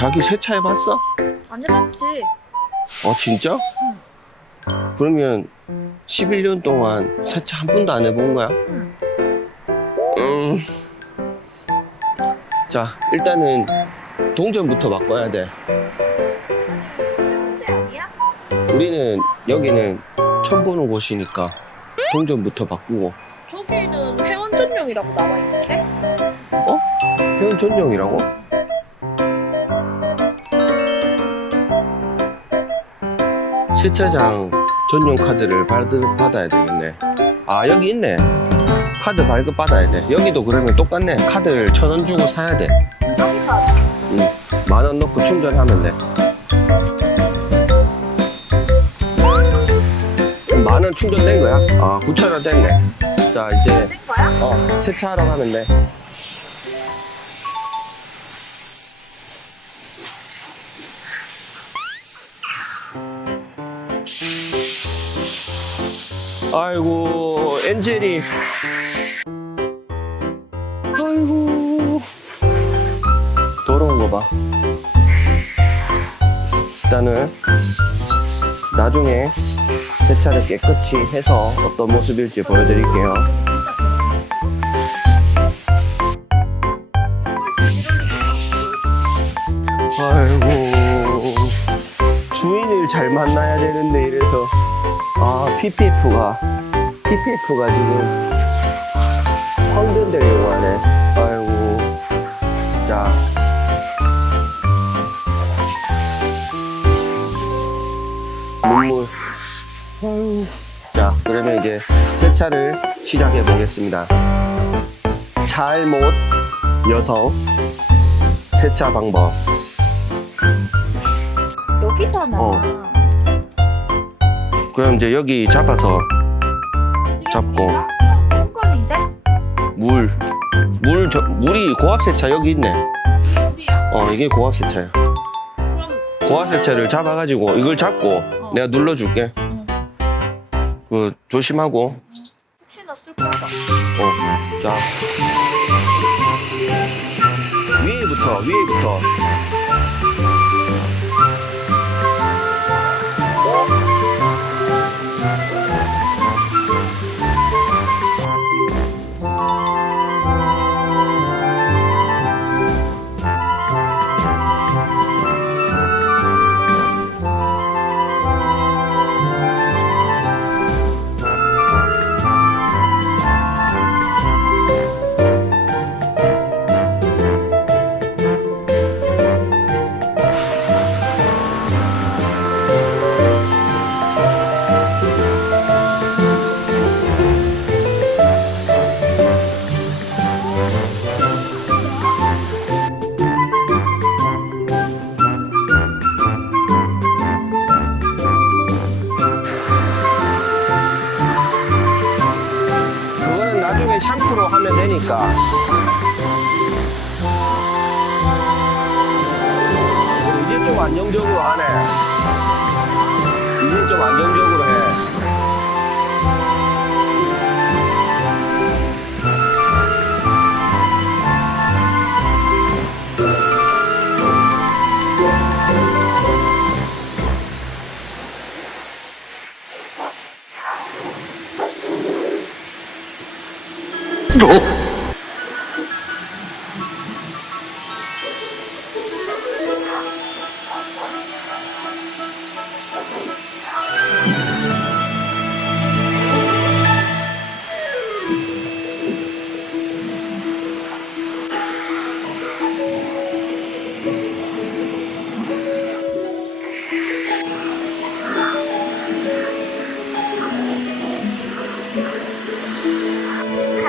자기 세차 해봤어? 안 해봤지. 어 진짜? 응. 그러면 11년 동안 세차 한 번도 안 해본 거야? 응. 음. 자 일단은 동전부터 바꿔야 돼. 우리는 여기는 처음 보는 곳이니까 동전부터 바꾸고 저기는 회원 전용이라고 나와 있는데? 회원 전용이라고? 세차장 전용 카드를 받, 받아야 되겠네. 아 여기 있네. 카드 발급 받아야 돼. 여기도 그러면 똑같네. 카드를 천 원 주고 사야 돼. 여기서 하자. 만원 넣고 충전하면 돼. 만 원 충전된 거야? 아 9천 원 됐네. 자 이제 된 거야? 어 세차하러 가면 돼. 아이고 엔젤이 아이고 더러운 거 봐. 일단은 나중에 세차를 깨끗이 해서 어떤 모습일지 보여드릴게요. 아이고 주인을 잘 만나야 되는데 이래서 아 PPF가 PPF가 지금 황전되려고 하네. 세차를 시작해 보겠습니다. 잘못 여성 세차 방법. 여기잖아. 어. 그럼 이제 여기 잡아서 잡고. 뚜껑인데? 물. 물, 저, 물이 고압 세차 여기 있네. 물이야. 어, 이게 고압 세차야. 고압 세차를 잡아 가지고 이걸 잡고 내가 눌러 줄게. 응. 그, 조심하고. 혹시나 쓸 거다. 어, 자. 위에부터, 위에부터. 되니까. 이제 좀 안정적으로 하네. 이제 좀 안정적으로 해.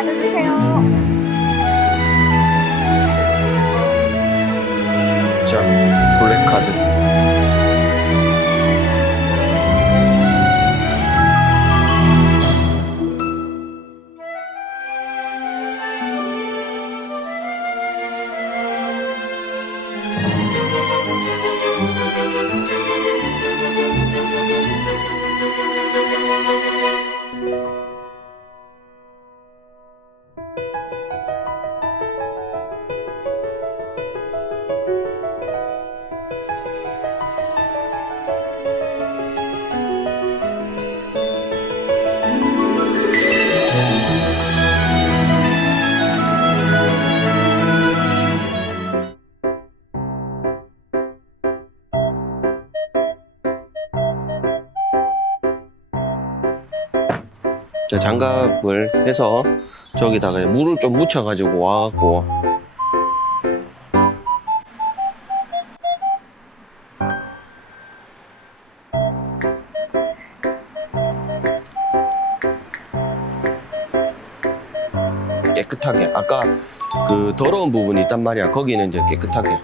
카드 주세요. 장갑을 해서 저기다가 물을 좀 묻혀가지고 와갖고. 깨끗하게. 아까 그 더러운 부분이 있단 말이야. 거기는 이제 깨끗하게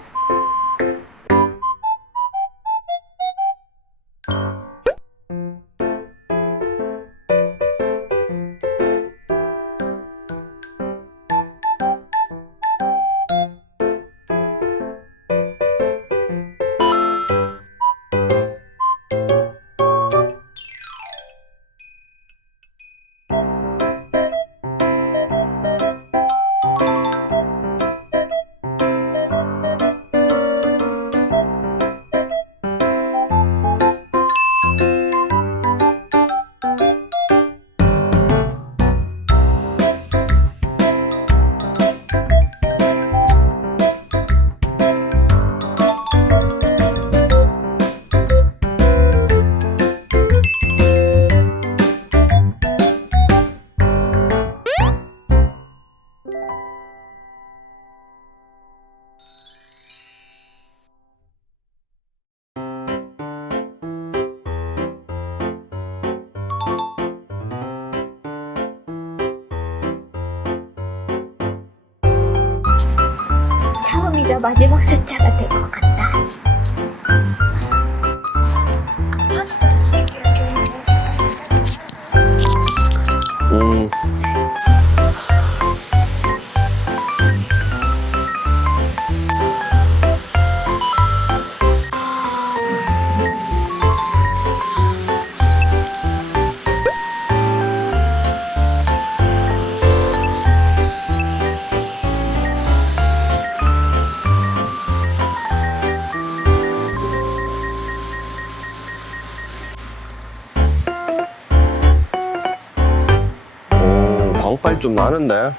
처음이자 마지막 세차가 될 것 같다. 좀 나는데?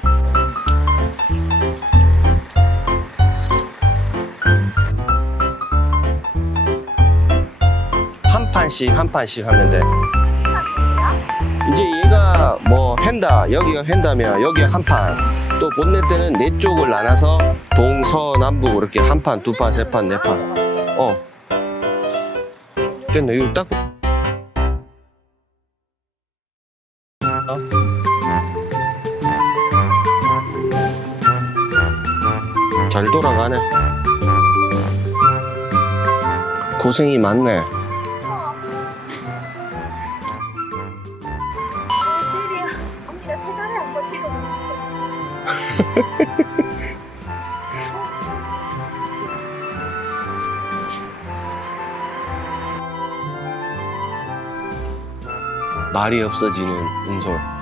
한 판씩 한 판씩 하면 돼. 이제 얘가 뭐 헨다 여기가 헨다면 여기 한 판. 또 본넷 때는 네 쪽을 나눠서 동서남북 이렇게 한 판, 두 판, 세 판, 네 판. 어. 됐네. 이거 딱. 잘 돌아가네. 고생이 많네. 애들이야. 언니가 세 달에 한 번씩은 말이 없어지는 은솔.